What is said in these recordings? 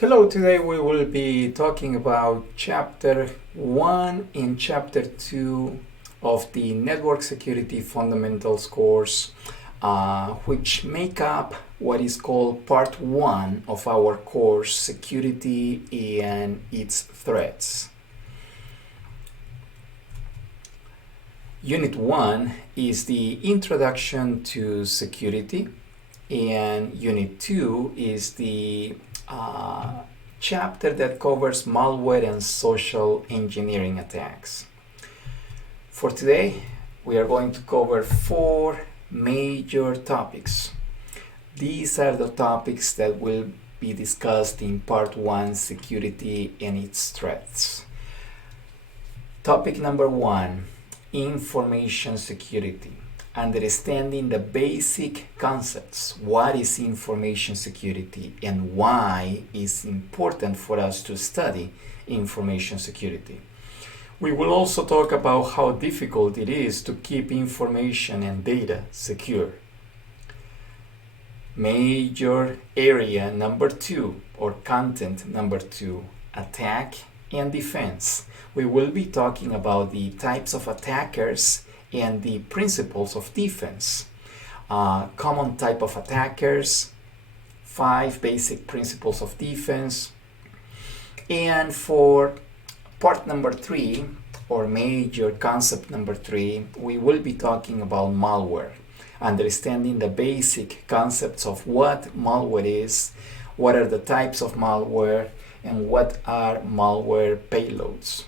Hello, today we will be talking about Chapter 1 and Chapter 2 of the Network Security Fundamentals course, which make up what is called Part 1 of our course, Security and its Threats. Unit 1 is the Introduction to Security, and Unit 2 is the chapter that covers malware and social engineering attacks. For today, we are going to cover 4 major topics. These are the topics that will be discussed in Part 1, Security and its Threats. Topic number 1, Information Security. Understanding the basic concepts. What is information security and why it's important for us to study information security. We will also talk about how difficult it is to keep information and data secure. Major area number 2 or content number 2, attack and defense. We will be talking about the types of attackers and the principles of defense. Common type of attackers, 5 basic principles of defense. And for part number 3, or major concept number 3, we will be talking about malware, understanding the basic concepts of what malware is, what are the types of malware, and what are malware payloads.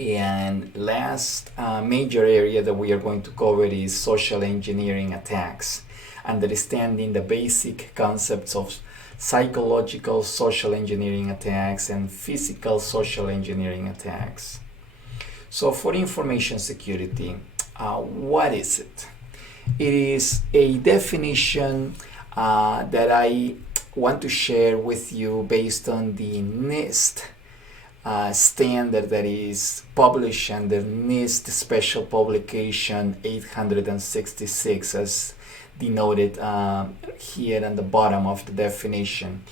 And last major area that we are going to cover is social engineering attacks, understanding the basic concepts of psychological social engineering attacks and physical social engineering attacks. So for information security, what is it? It is a definition that I want to share with you based on the NIST standard that is published under NIST Special Publication 866 as denoted here at the bottom of the definition.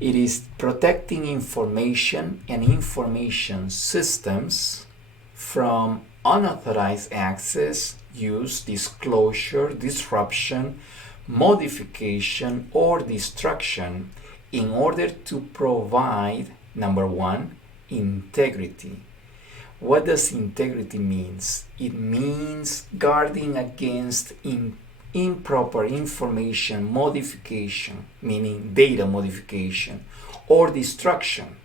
It is protecting information and information systems from unauthorized access, use, disclosure, disruption, modification, or destruction in order to provide, number 1, integrity. What does integrity means? It means guarding against improper information modification, meaning data modification, or destruction,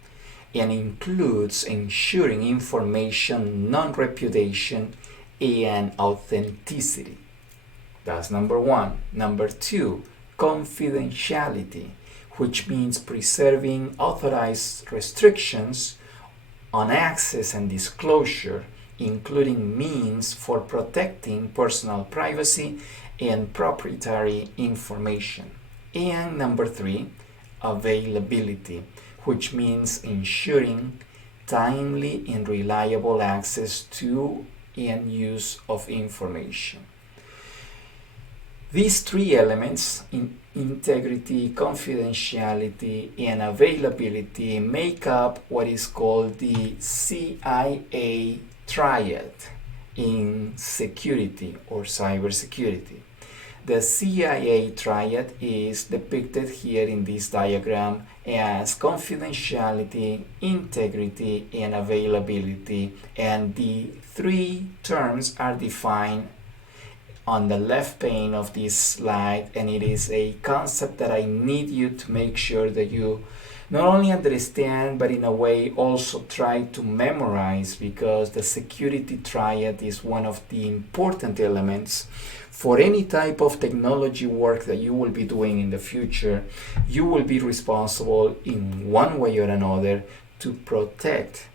and includes ensuring information non-repudiation and authenticity. That's number 1. Number 2, confidentiality, which means preserving authorized restrictions on access and disclosure, including means for protecting personal privacy and proprietary information. And number 3, availability, which means ensuring timely and reliable access to and use of information. These 3 elements, integrity, confidentiality, and availability, make up what is called the CIA triad in security or cybersecurity. The CIA triad is depicted here in this diagram as confidentiality, integrity, and availability, and the 3 terms are defined on the left pane of this slide, and it is a concept that I need you to make sure that you not only understand but in a way also try to memorize, because the security triad is one of the important elements for any type of technology work that you will be doing in the future. You will be responsible in one way or another to protect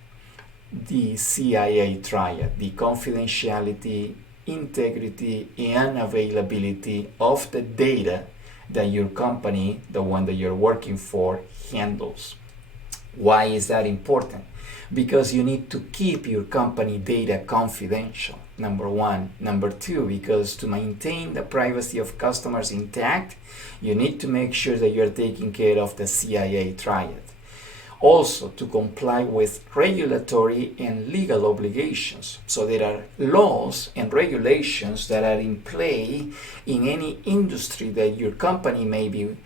the CIA triad, the confidentiality, integrity, and availability of the data that your company, the one that you're working for, handles. Why is that important? Because you need to keep your company data confidential, number 1. Number 2, because to maintain the privacy of customers intact, you need to make sure that you're taking care of the CIA triad. Also, to comply with regulatory and legal obligations. So there are laws and regulations that are in play in any industry that your company may be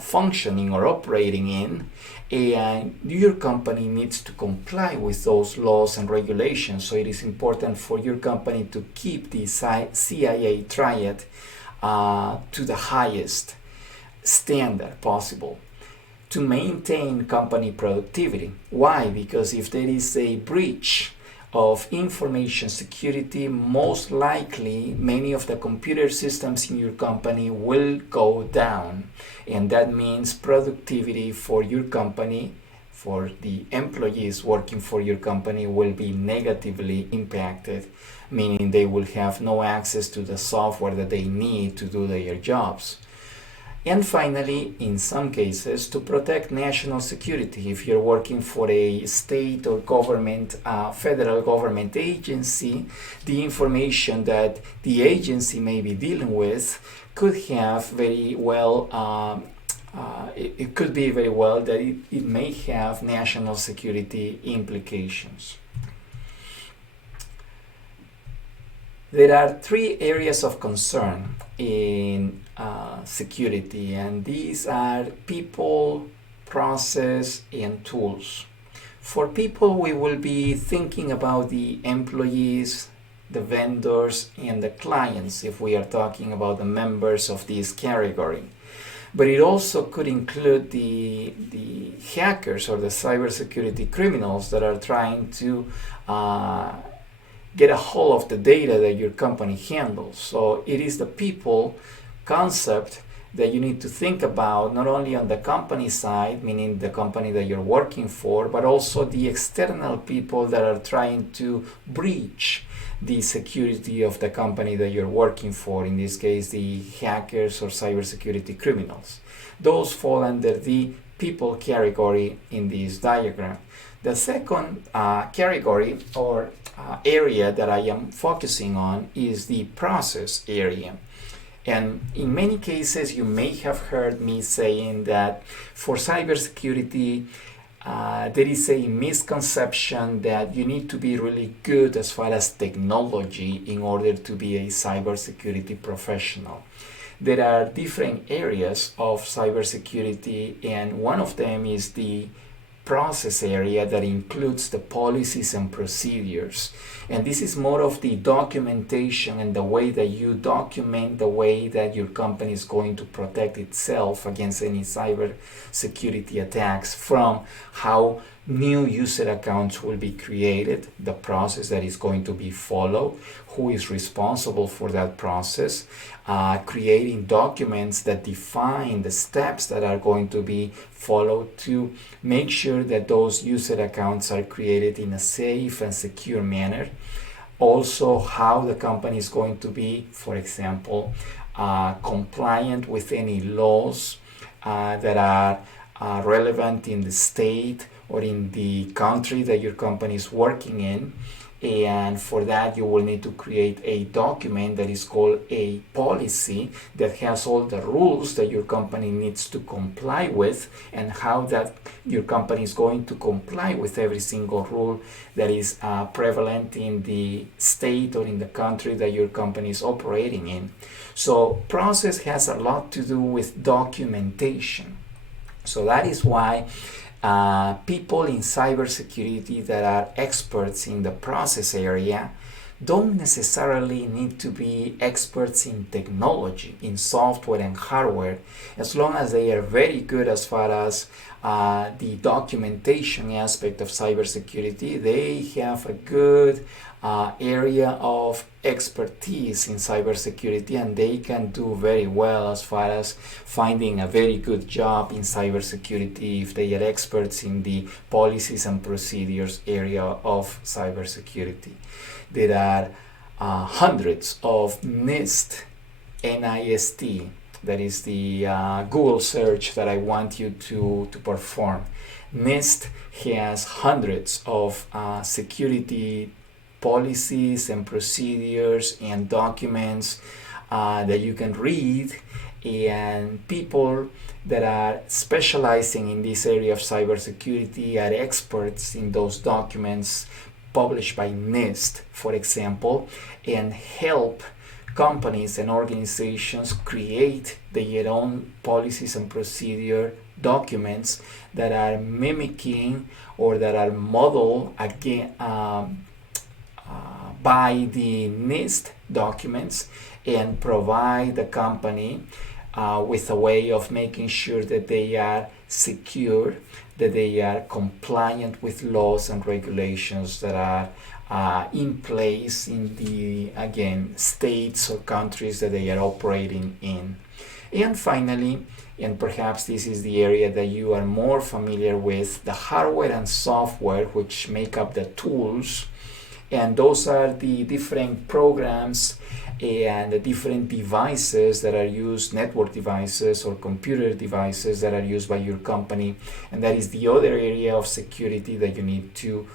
functioning or operating in, and your company needs to comply with those laws and regulations. So it is important for your company to keep the CIA triad to the highest standard possible to maintain company productivity. Why? Because if there is a breach of information security, most likely many of the computer systems in your company will go down, and that means productivity for your company, for the employees working for your company, will be negatively impacted, meaning they will have no access to the software that they need to do their jobs. And finally, in some cases, to protect national security. If you're working for a state or government, federal government agency, the information that the agency may be dealing with could have very well, it could be very well that it may have national security implications. There are three areas of concern in security, and these are people, process, and tools. For people, we will be thinking about the employees, the vendors, and the clients if we are talking about the members of this category. But it also could include the hackers or the cybersecurity criminals that are trying to get a hold of the data that your company handles. So it is the people concept that you need to think about, not only on the company side, meaning the company that you're working for, but also the external people that are trying to breach the security of the company that you're working for, in this case the hackers or cybersecurity criminals. Those fall under the people category in this diagram. The second category or area that I am focusing on is the process area. And in many cases, you may have heard me saying that for cybersecurity, there is a misconception that you need to be really good as far as technology in order to be a cybersecurity professional. There are different areas of cybersecurity, and one of them is the process area that includes the policies and procedures. And this is more of the documentation and the way that you document the way that your company is going to protect itself against any cyber security attacks, from how new user accounts will be created, the process that is going to be followed, who is responsible for that process, creating documents that define the steps that are going to be followed to make sure that those user accounts are created in a safe and secure manner. Also, how the company is going to be, for example, compliant with any laws that are relevant in the state or in the country that your company is working in. And for that, you will need to create a document that is called a policy that has all the rules that your company needs to comply with, and how that your company is going to comply with every single rule that is prevalent in the state or in the country that your company is operating in. So process has a lot to do with documentation. So that is why people in cybersecurity that are experts in the process area don't necessarily need to be experts in technology, in software and hardware, as long as they are very good as far as the documentation aspect of cybersecurity. They have a good area of expertise in cybersecurity, and they can do very well as far as finding a very good job in cybersecurity if they are experts in the policies and procedures area of cybersecurity. There are hundreds of NIST, NIST, that is the Google search that I want you to perform. NIST has hundreds of security policies and procedures and documents that you can read and people that are specializing in this area of cybersecurity are experts in those documents published by NIST, for example, and help companies and organizations create their own policies and procedure documents that are mimicking or that are modeled again by the NIST documents, and provide the company with a way of making sure that they are secure, that they are compliant with laws and regulations that are in place in the, again, states or countries that they are operating in. And finally, and perhaps this is the area that you are more familiar with, the hardware and software which make up the tools. And those are the different programs and the different devices that are used, network devices or computer devices that are used by your company. And that is the other area of security that you need to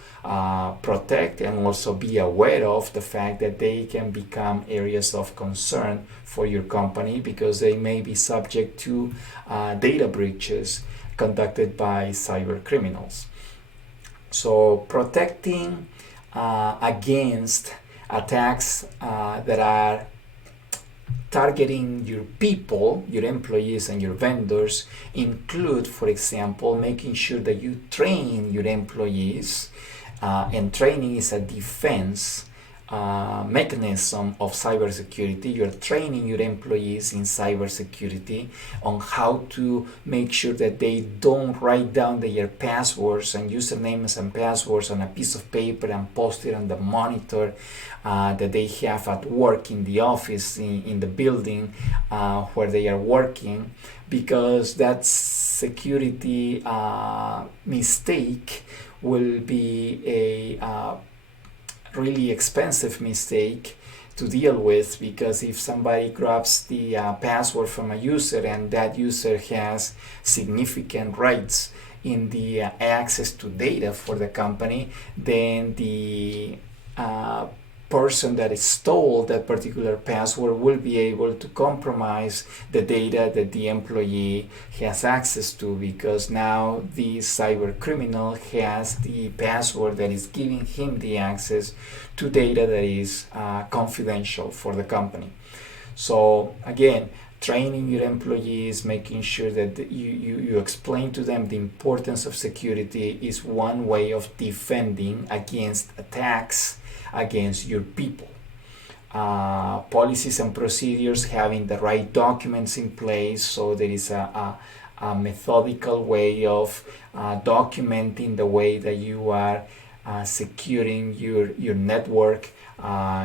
protect, and also be aware of the fact that they can become areas of concern for your company because they may be subject to data breaches conducted by cyber criminals. So protecting against attacks that are targeting your people, your employees, and your vendors include, for example, making sure that you train your employees, and training is a defense mechanism of cybersecurity. You're training your employees in cybersecurity on how to make sure that they don't write down their passwords and usernames and passwords on a piece of paper and post it on the monitor that they have at work, in the office, in the building where they are working, because that security mistake will be a really expensive mistake to deal with, because if somebody grabs the password from a user and that user has significant rights in the access to data for the company, then the person that stole that particular password will be able to compromise the data that the employee has access to, because now the cyber criminal has the password that is giving him the access to data that is confidential for the company. So again, training your employees, making sure that you explain to them the importance of security is one way of defending against attacks against your people. Policies and procedures, having the right documents in place, so there is a methodical way of documenting the way that you are securing your network,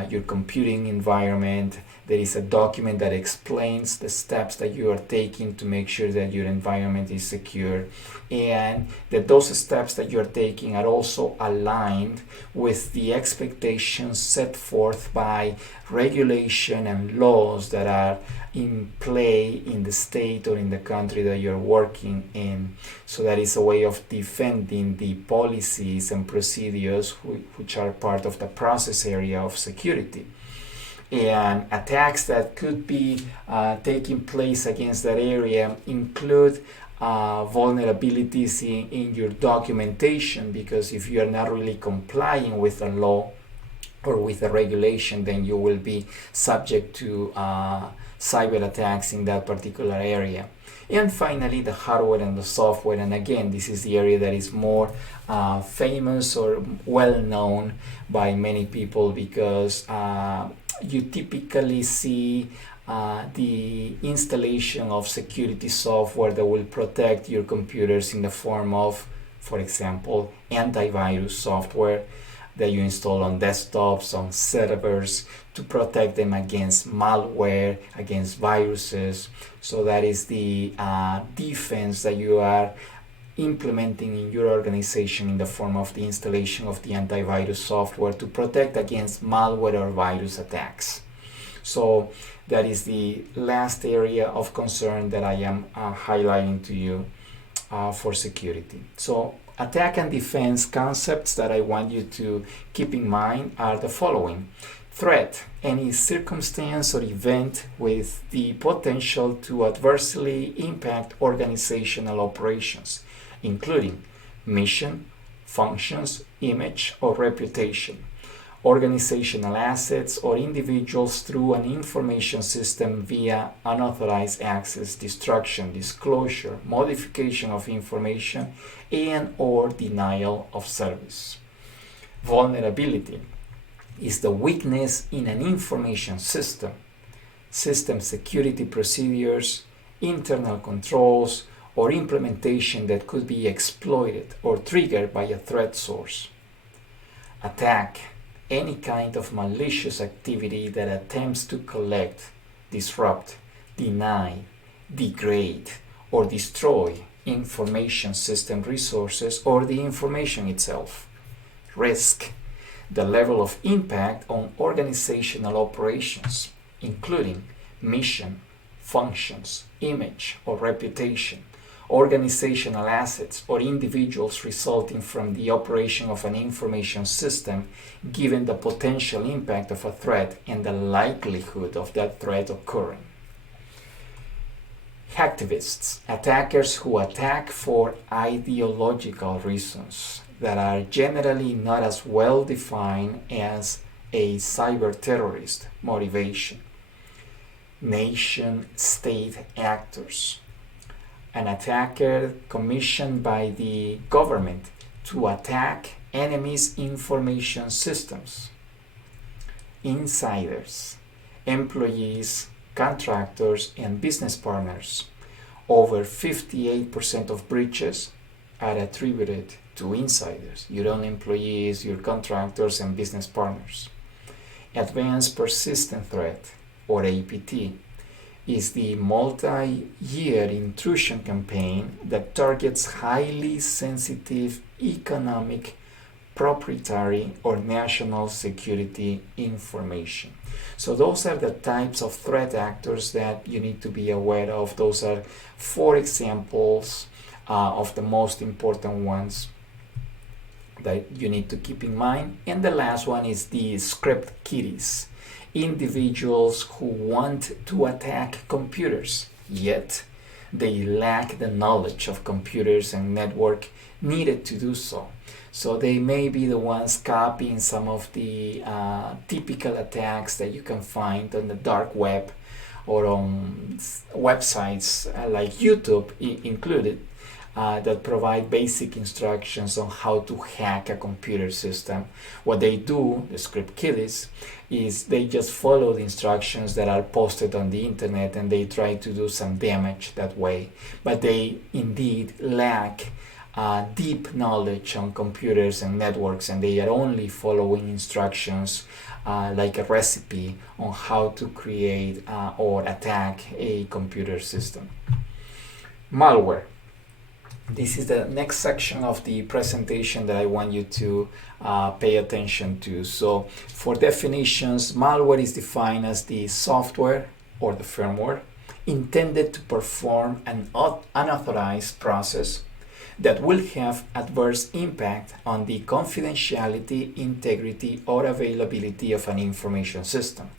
your computing environment. There is a document that explains the steps that you are taking to make sure that your environment is secure, and that those steps that you are taking are also aligned with the expectations set forth by regulation and laws that are in play in the state or in the country that you're working in. So that is a way of defending the policies and procedures which are part of the process area of security. And attacks that could be taking place against that area include vulnerabilities in your documentation, because if you are not really complying with the law or with the regulation, then you will be subject to cyber attacks in that particular area. And finally, the hardware and the software. And again, this is the area that is more famous or well known by many people, because you typically see the installation of security software that will protect your computers in the form of, for example, antivirus software that you install on desktops, on servers, to protect them against malware, against viruses. So that is the defense that you are implementing in your organization in the form of the installation of the antivirus software to protect against malware or virus attacks. So that is the last area of concern that I am highlighting to you for security. So attack and defense concepts that I want you to keep in mind are the following. Threat: any circumstance or event with the potential to adversely impact organizational operations, including mission, functions, image, or reputation, organizational assets, or individuals through an information system via unauthorized access, destruction, disclosure, modification of information, and or denial of service. Vulnerability is the weakness in an information system, system security procedures, internal controls, or implementation that could be exploited or triggered by a threat source. Attack: any kind of malicious activity that attempts to collect, disrupt, deny, degrade, or destroy information system resources or the information itself. Risk: the level of impact on organizational operations, including mission, functions, image or reputation, organizational assets, or individuals resulting from the operation of an information system, given the potential impact of a threat and the likelihood of that threat occurring. Hacktivists: attackers who attack for ideological reasons that are generally not as well defined as a cyber terrorist motivation. Nation-state actors: an attacker commissioned by the government to attack enemies' information systems. Insiders: employees, contractors, and business partners. Over 58% of breaches are attributed to insiders, your own employees, your contractors, and business partners. Advanced Persistent Threat, or APT, is the multi-year intrusion campaign that targets highly sensitive economic, proprietary, or national security information. So those are the types of threat actors that you need to be aware of. Those are 4 examples of the most important ones that you need to keep in mind. And the last one is the script kiddies, individuals who want to attack computers, yet they lack the knowledge of computers and network needed to do so. So they may be the ones copying some of the typical attacks that you can find on the dark web or on websites like YouTube included, that provide basic instructions on how to hack a computer system. What they do, the script kiddies, is they just follow the instructions that are posted on the internet and they try to do some damage that way. But they indeed lack deep knowledge on computers and networks, and they are only following instructions like a recipe on how to create or attack a computer system. Malware. This is the next section of the presentation that I want you to pay attention to. So for definitions, malware is defined as the software or the firmware intended to perform an unauthorized process that will have adverse impact on the confidentiality, integrity, or availability of an information system.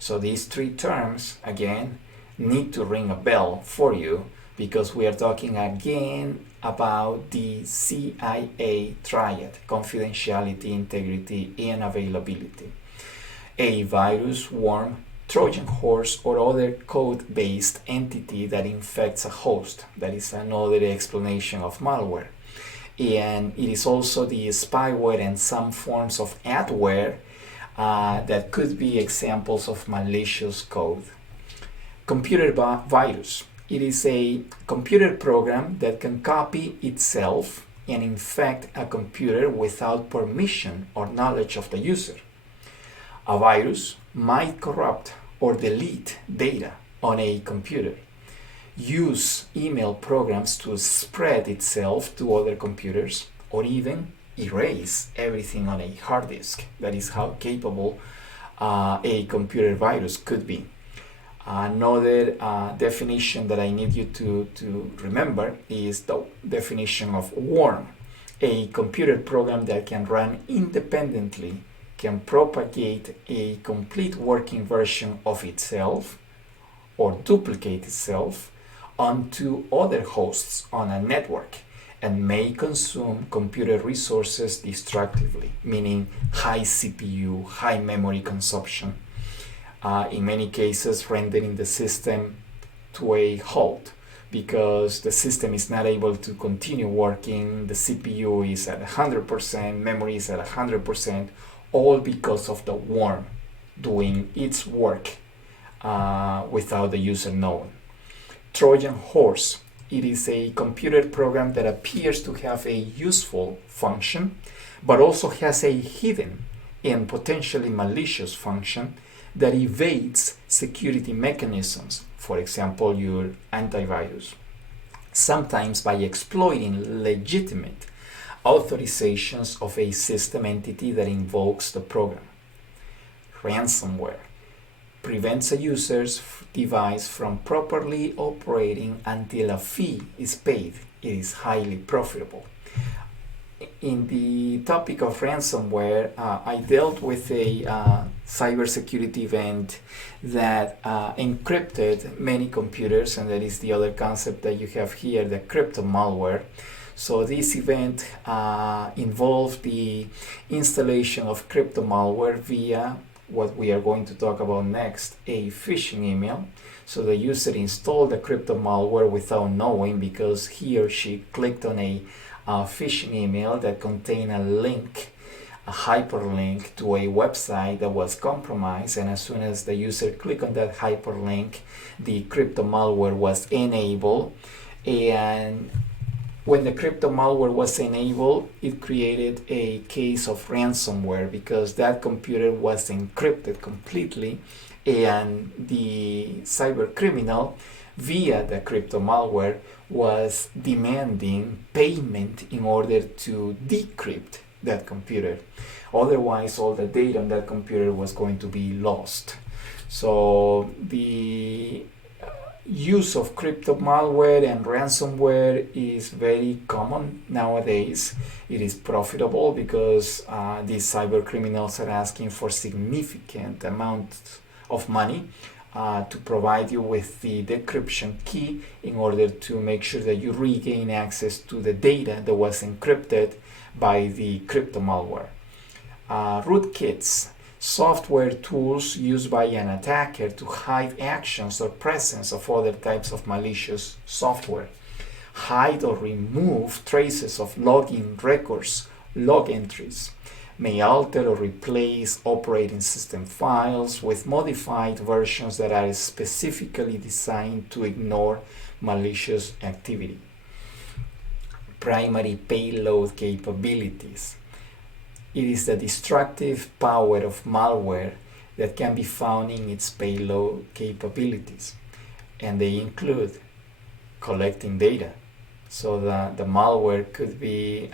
So these 3 terms, again, need to ring a bell for you, because we are talking again about the CIA triad: confidentiality, integrity, and availability. A virus, worm, Trojan horse, or other code-based entity that infects a host. That is another explanation of malware. And it is also the spyware and some forms of adware that could be examples of malicious code. Computer virus. It is a computer program that can copy itself and infect a computer without permission or knowledge of the user. A virus might corrupt or delete data on a computer, use email programs to spread itself to other computers, or even erase everything on a hard disk. That is how capable a computer virus could be. Another definition that I need you to remember is the definition of worm: a computer program that can run independently can propagate a complete working version of itself or duplicate itself onto other hosts on a network and may consume computer resources destructively, meaning high CPU, high memory consumption, in many cases rendering the system to a halt because the system is not able to continue working, the CPU is at 100%, memory is at 100%, all because of the worm doing its work without the user knowing. Trojan horse. It is a computer program that appears to have a useful function, but also has a hidden and potentially malicious function that evades security mechanisms, for example, your antivirus, sometimes by exploiting legitimate authorizations of a system entity that invokes the program. Ransomware prevents a user's device from properly operating until a fee is paid. It is highly profitable. In the topic of ransomware, I dealt with a cybersecurity event that encrypted many computers, and that is the other concept that you have here, the crypto malware. So this event involved the installation of crypto malware via what we are going to talk about next, a phishing email. So the user installed the crypto malware without knowing because he or she clicked on a phishing email that contained a link, a hyperlink to a website that was compromised, and as soon as the user clicked on that hyperlink, the crypto malware was enabled. And when the crypto malware was enabled, it created a case of ransomware because that computer was encrypted completely, and the cyber criminal via the crypto malware was demanding payment in order to decrypt that computer. Otherwise, all the data on that computer was going to be lost. So the use of crypto malware and ransomware is very common nowadays. It is profitable because these cyber criminals are asking for significant amounts of money to provide you with the decryption key in order to make sure that you regain access to the data that was encrypted by the crypto malware. Rootkits, software tools used by an attacker to hide actions or presence of other types of malicious software. Hide or remove traces of login records, log entries. May alter or replace operating system files with modified versions that are specifically designed to ignore malicious activity. Primary payload capabilities. It is the destructive power of malware that can be found in its payload capabilities, and they include collecting data. So the malware could be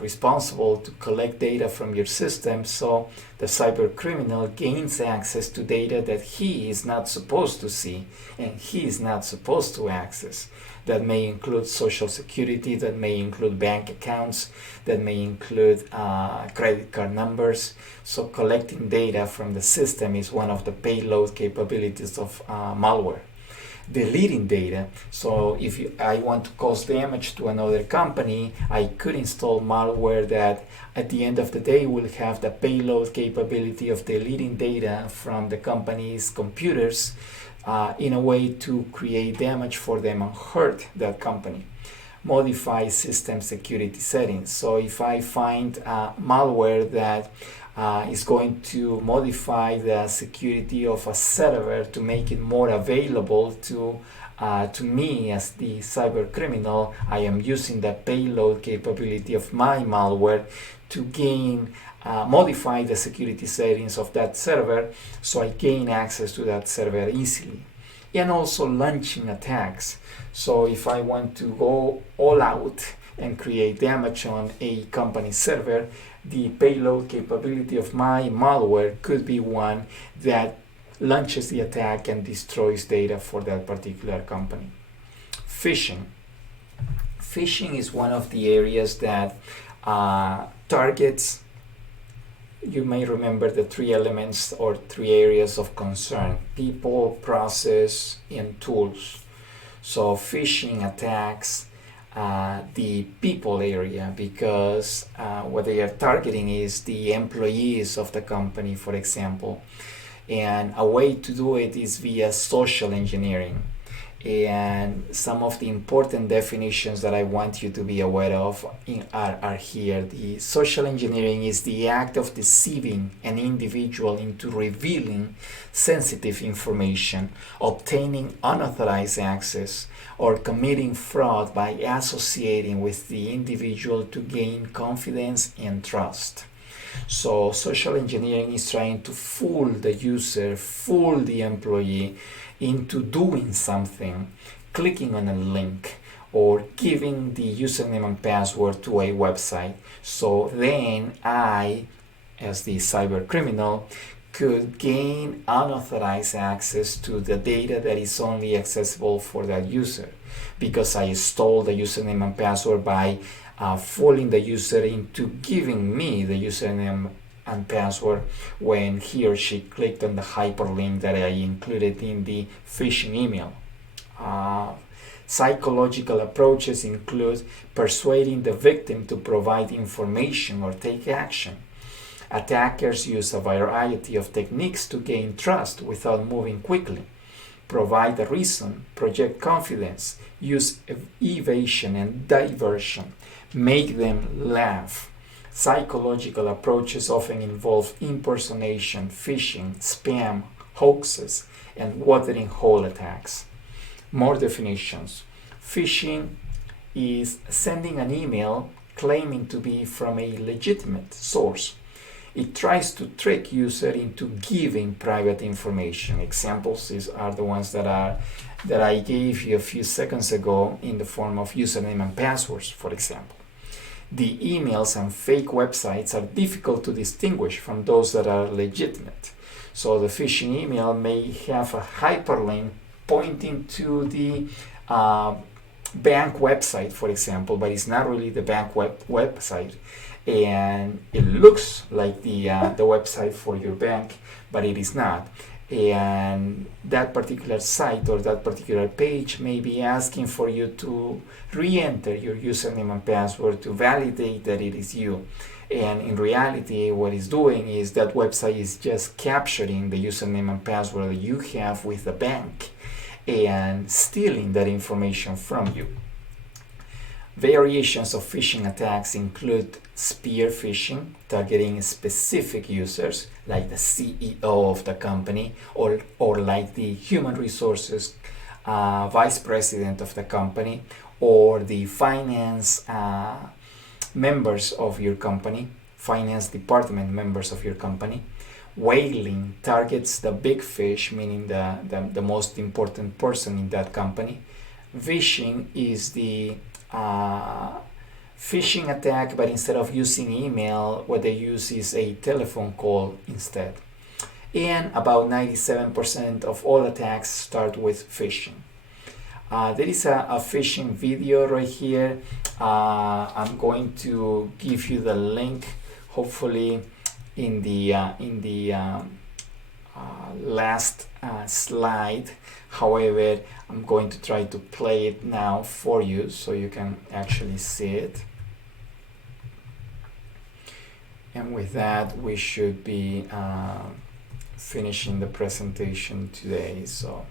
responsible to collect data from your system, so the cyber criminal gains access to data that he is not supposed to see and he is not supposed to access. That may include social security, that may include bank accounts, that may include credit card numbers. So collecting data from the system is one of the payload capabilities of malware. Deleting data. So if I want to cause damage to another company, I could install malware that at the end of the day will have the payload capability of deleting data from the company's computers in a way to create damage for them and hurt that company. Modify system security settings. So if I find malware that is going to modify the security of a server to make it more available to me as the cyber criminal, I am using the payload capability of my malware to gain modify the security settings of that server so I gain access to that server easily. And also launching attacks. So if I want to go all out and create damage on a company server, the payload capability of my malware could be one that launches the attack and destroys data for that particular company. Phishing. Phishing is one of the areas that targets You may remember the three elements or three areas of concern: people, process, and tools. So phishing attacks the people area because what they are targeting is the employees of the company, for example. And a way to do it is via social engineering. And some of the important definitions that I want you to be aware of are here. The social engineering is the act of deceiving an individual into revealing sensitive information, obtaining unauthorized access, or committing fraud by associating with the individual to gain confidence and trust. So social engineering is trying to fool the user, fool the employee into doing something, clicking on a link, or giving the username and password to a website. So then I, as the cyber criminal, could gain unauthorized access to the data that is only accessible for that user, because I stole the username and password by fooling the user into giving me the username and password when he or she clicked on the hyperlink that I included in the phishing email. Uh, Psychological approaches include persuading the victim to provide information or take action. Attackers use a variety of techniques to gain trust without moving quickly. Provide a reason, project confidence, use evasion and diversion, make them laugh. Psychological approaches often involve impersonation, phishing, spam, hoaxes, and watering hole attacks. More definitions. Phishing is sending an email claiming to be from a legitimate source. It tries to trick user into giving private information. Examples are the ones that I gave you a few seconds ago in the form of username and passwords, for example. The emails and fake websites are difficult to distinguish from those that are legitimate. So the phishing email may have a hyperlink pointing to the bank website, for example, but it's not really the bank website. And it looks like the website for your bank, but it is not. And that particular site or that particular page may be asking for you to re-enter your username and password to validate that it is you. And in reality, what it's doing is that website is just capturing the username and password that you have with the bank and stealing that information from you. Variations of phishing attacks include spear phishing, targeting specific users like the CEO of the company or like the human resources vice president of the company or the finance members of your company, finance department members of your company. Whaling targets the big fish, meaning the most important person in that company. Phishing is the phishing attack, but instead of using email, what they use is a telephone call instead. And about 97% of all attacks start with phishing. There is a phishing video right here. I'm going to give you the link, hopefully in the last slide. However, I'm going to try to play it now for you so you can actually see it. And with that, we should be finishing the presentation today. So.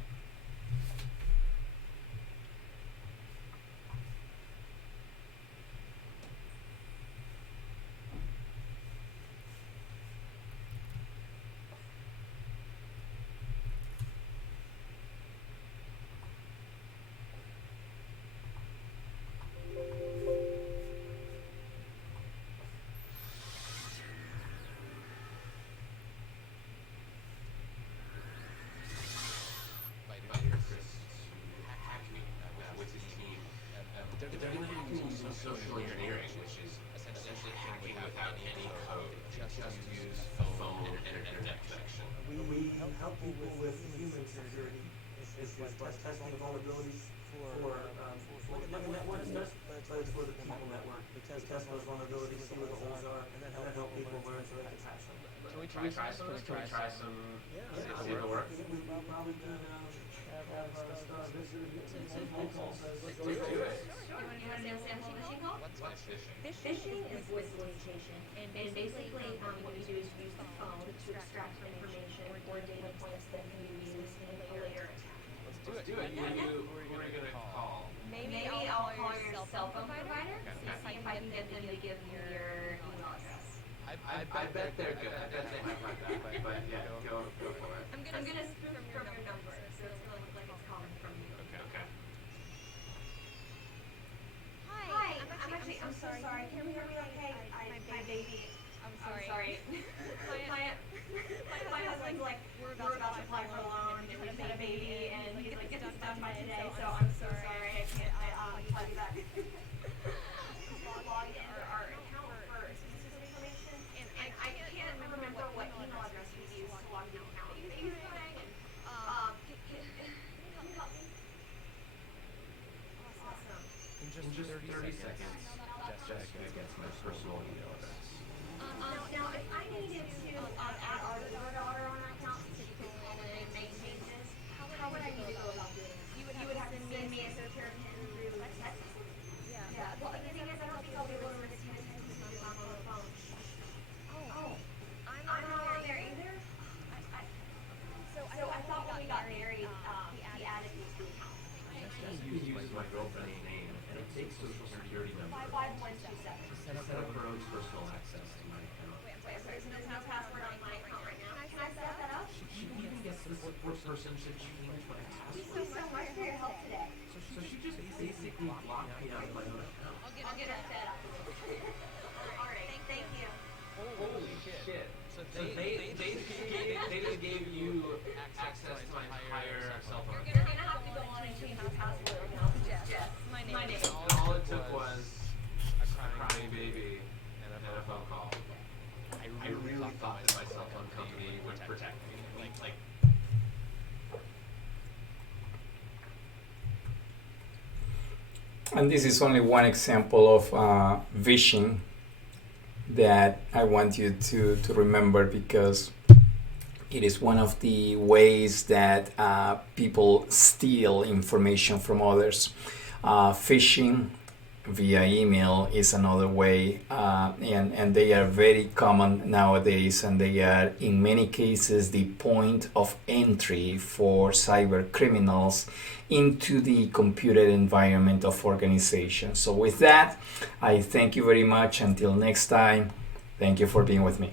Social engineering, which is essentially hacking without any code, just use a phone and an internet connection. We help people with human security issues by testing vulnerabilities for like a network test, but it's for the people network. We test those vulnerabilities, see what the holes are, and then help people learn so they can patch them. Can we try some of this? Can we try some? See if it works. We probably could have some phone calls as Let's do it. You want to know a sample phishing call? What's phishing? Phishing is voice solicitation, and basically what you do is use the phone to extract information or data points that can be used in a later attack. Let's do it. Who are you gonna call? Maybe I'll call your cell phone provider, see if I can get them to give me your email address. I bet they're good. I bet they have that. But yeah, go for it. I'm gonna spoof from your number, so it's gonna look like it's calling from you. Okay. Hi, I'm so sorry. Can you hear me okay? My baby. I'm sorry. My husband's like, we're about to apply for a loan, and we've had a baby, and he's like, get this done by today, so I'm so sorry. I can't tell you that. Log into our account for specific information, and I can't remember what email address we used to log the account. He's fine, and can you help me? Awesome. In just 30 seconds, Jess gets my personal email address. Now, if I needed to add our daughter on our account so she can make changes, how would I need to go about doing that? You would have to send me a secure pin through text message? Yeah. Well, the thing is, I don't think I'll be able to receive a text message if I'm on the phone. Oh. I'm not on there either? So I thought when we got married, he added me to the account. Jess uses my girlfriend's name, and it takes social security number 5127. to set up her own personal access to my account. Wait, so there's no password on my account right now. Can I set that up? She even gets the support person to change my Thank password. you so much for your help today. So she just basically blocked me out of my own account. I'll get it set up. Alright, thank you. Holy shit. So they just gave you access to my entire cell phone. You're gonna have to go on and change your password now. Jess. My name. And all it took was a crying baby and a phone call. I really thought that my cell phone company would protect me. Like And this is only one example of phishing that I want you to remember, because it is one of the ways that people steal information from others. Phishing via email is another way, and they are very common nowadays, and they are in many cases the point of entry for cyber criminals into the computer environment of organizations. So with that, I thank you very much. Until next time, thank you for being with me.